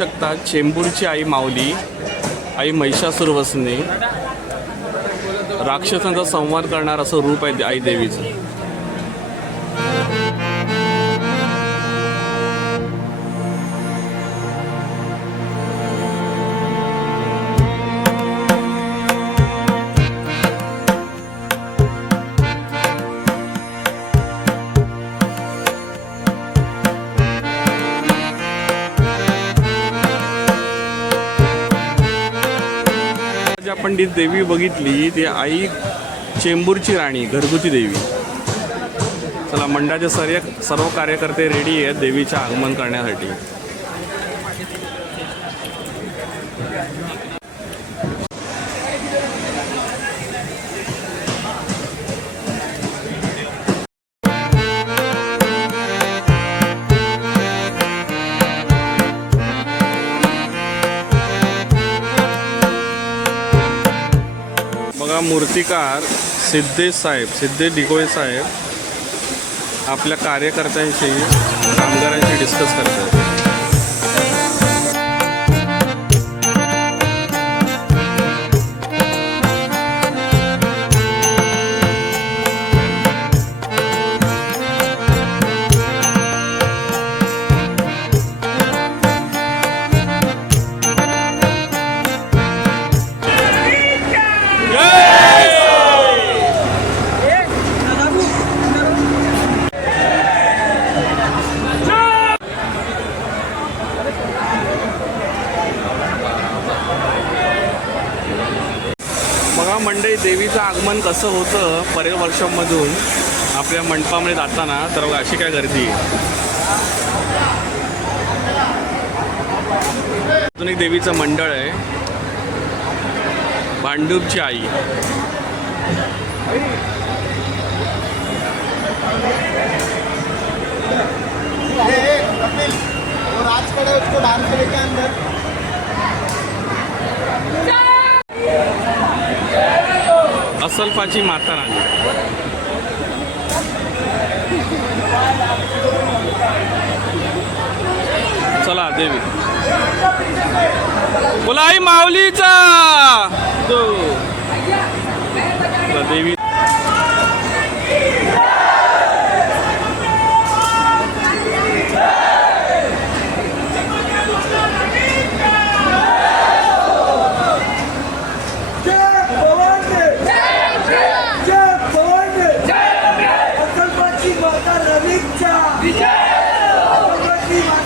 शकता चेंबूरची आई माऊली आई महिषासूर वसने राक्षसांचा संवाद करणार असं रूप आहे आई देवीचं. आपण जी देवी बघितली ती आई चेंबूरची राणी घरगुती देवी. चला मंडळाचे सर्व सर्व कार्यकर्ते रेडी आहेत देवीचे आगमन करण्यासाठी. बघा मूर्तिकार सिद्धेश साहेब सिद्धेश डिगोळे साहेब आपल्या कार्यकर्त्यांशी कामगारांशी डिस्कस करतात. देवीचं आगमन कसं होतं परेल वर्षामधून आपल्या मंडपामध्ये जाताना तर बघा अशी काय गर्दी आहे. अजून एक देवीचं मंडळ आहे. भांडूपची आई. और के अंदर? असलफाची माता राणी. चला देवी. बोला आई माऊलीचा. देवी. Happy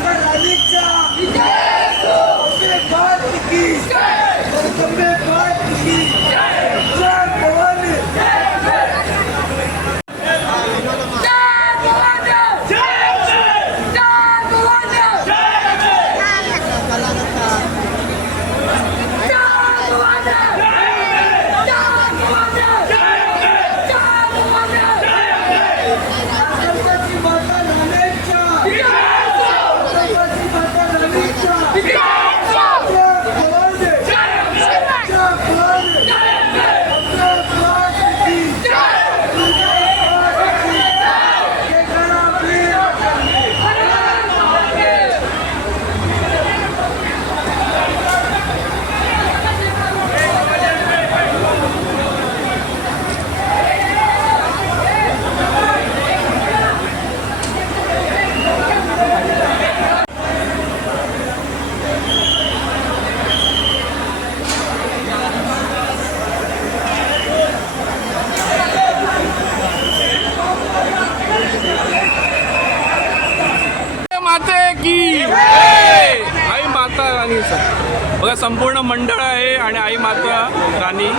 की आई माता राणीचा बघा संपूर्ण मंडळ आहे आणि आई माता राणी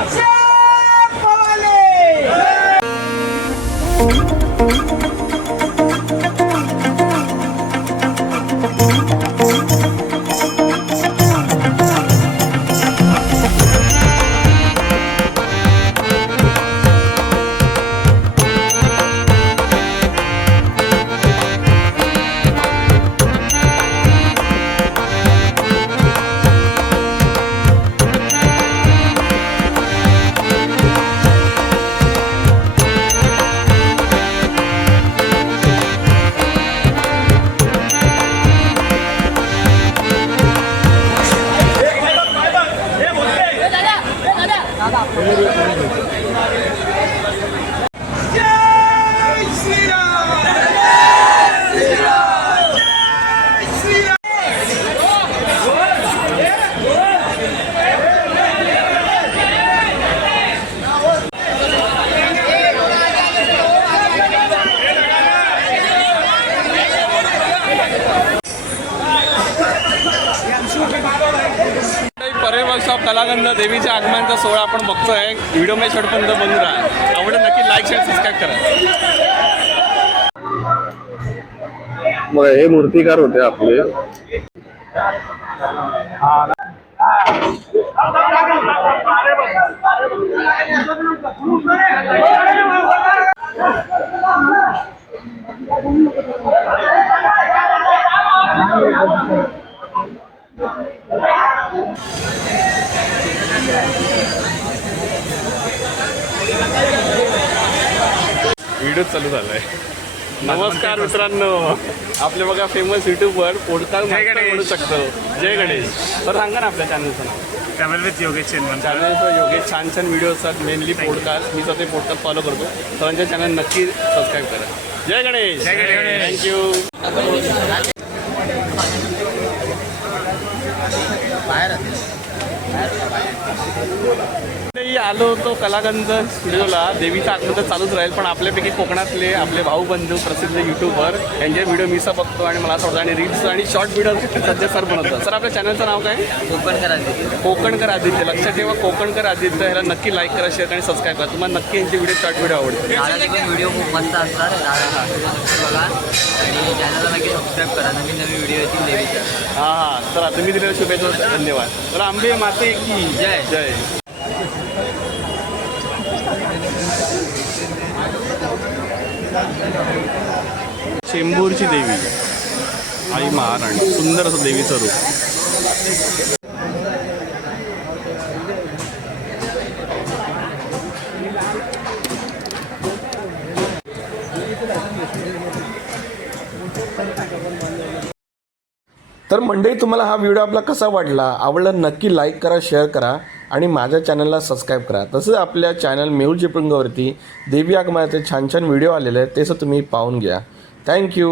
Thank you. कलागंध देवीच्या आगमनाचा सोहळा आपण बघतोय. व्हिडिओमध्ये शेवटपर्यंत बंद राहा. आवडत नक्की लाईक शेअर सबस्क्राईब करा. बघा हे मूर्तिकार होते आपले. व्हिडिओ चालू झालाय. नमस्कार मित्रांनो. आपले बघा फेमस युट्यूबवर पॉडकास्ट म्हणू शकतो. जय गणेश. तर सांगा ना आपल्या चॅनलचं नाव. ट्रॅव्हल विथ योगेश चॅनलचं योगेश छान छान व्हिडिओ असतात मेनली पॉडकास्ट मी स्वतः पॉडकास्ट फॉलो करतो. सर्वांच्या चॅनल नक्की सबस्क्राईब करा. जय गणेश. जय गणेश. थँक्यू आलो होतो कलागंध स्टुडिओला. देवीचं आगमन चालूच राहील पण आपल्यापैकी कोकणातले आपले भाऊ बंधू प्रसिद्ध युट्यूबर यांचे व्हिडिओ मी बघतो आणि मला असं वाटतं आणि रील्स आणि शॉर्ट व्हिडिओ सध्या सर बनवतात. सर आपल्या चॅनलचं नाव काय? कोकण करा कोकणकर आदित्य. लक्षात ठेवा कोकणकर आदित्य ह्याला नक्की लाईक करा शेअर आणि सबस्क्राईब करा. तुम्हाला नक्की यांचे व्हिडिओ शॉर्ट व्हिडिओ पण व्हिडिओ खूप मस्त असतात. बघा. आणि चॅनलला नक्की सबस्क्राईब करा. नवीन नवीन व्हिडिओ येतील हां हां. चला तुम्ही दिलेल्या शुभेच्छा धन्यवाद. तर आंबे माते की. जय. जय. चेंबूरची देवी आई महाराणी सुंदर असं देवीचं रूप. तर मंडळी तुम्हाला हा व्हिडिओ आपला कसा वाटला? आवडला नक्की लाईक करा शेअर करा आणि माझ्या चॅनलला सबस्क्राईब करा. तसंच आपल्या चॅनल मेहुल चिपळुंगावरती देवी आगमनाचे छान छान व्हिडिओ आलेले आहेत तेसं तुम्ही पाहून घ्या. थँक्यू